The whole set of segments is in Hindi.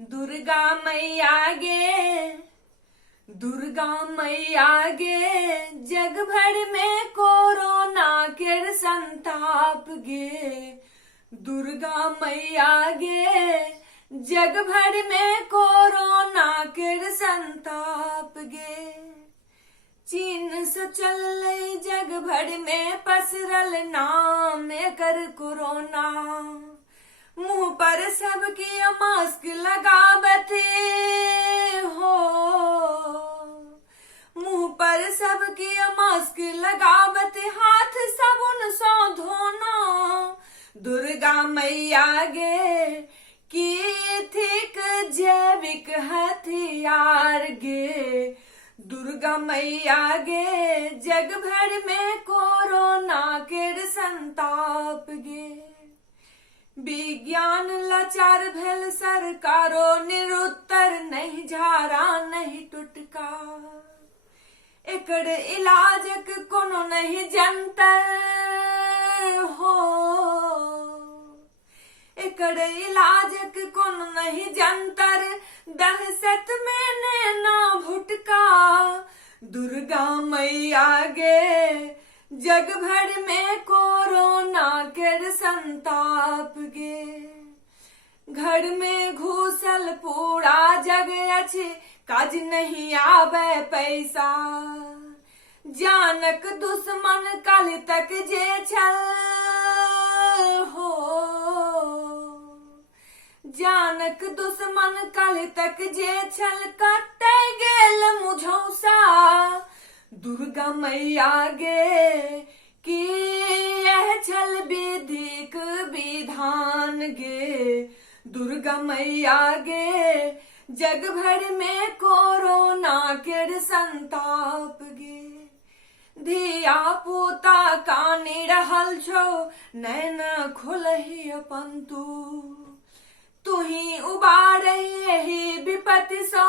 दुर्गा मैया गे, दुर्गा मैया गे, जग भर में कोरोना केर संताप गे। दुर्गा मैया गे, जग भर में कोरोना केर संताप गे। चीन से चल जग भर में पसरल नाम एकर कोरोना। मुंह पर सबकी मास्क लगावते हो, मुंह पर सबकी मास्क लगावते, हाथ साबुन से धोना। दुर्गा मैया गे की थिक जैविक हथियार गे। दुर्गा मैया गे, जग भर में कोरोना केर संताप गे। विज्ञान लाचार भेल, सरकारो निरुत्तर, नहीं झारा नहीं टुटका। एकर इलाजक कोनो नहीं जंतर हो, एकर इलाजक कोनो नहीं जंतर, दहशत में नैना भुटका। दुर्गा मैया गे, जग भर में कोरोना केर संताप गे। घर में घुसल पूरा जग अछि, काज नहीं आवे पैसा। जानक दुश्मन काल तक जे छल हो, जानक दुश्मन काल तक जे छल, कटे गेल मुझौसा। दुर्गा मैया गे की यह छल विधिक विधान गे। दुर्गा मैया गे, जग भर में कोरोना केर संताप गे। धिया पुता कानी रहल छो, नैना खोलही अपन तू ही उबार यही विपत्ति सो,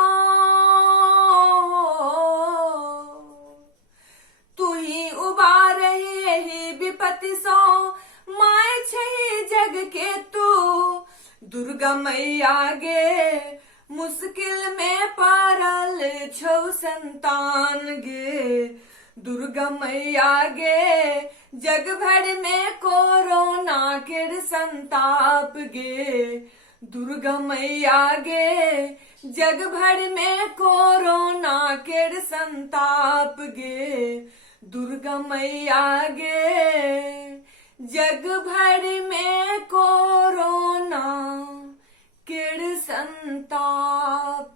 तू ही उबार यही विपत्ति सो, माय छही जग के तू। दुर्गा मैया गे, मुश्किल में पारल छौ संतान गे। दुर्गा मैया गे, जग भर में कोरोना केर संताप गे। दुर्गा मैया गे, जग भर में कोरोना केर संताप गे। दुर्गा मैया गे, जग भर में कोरोना केर संताप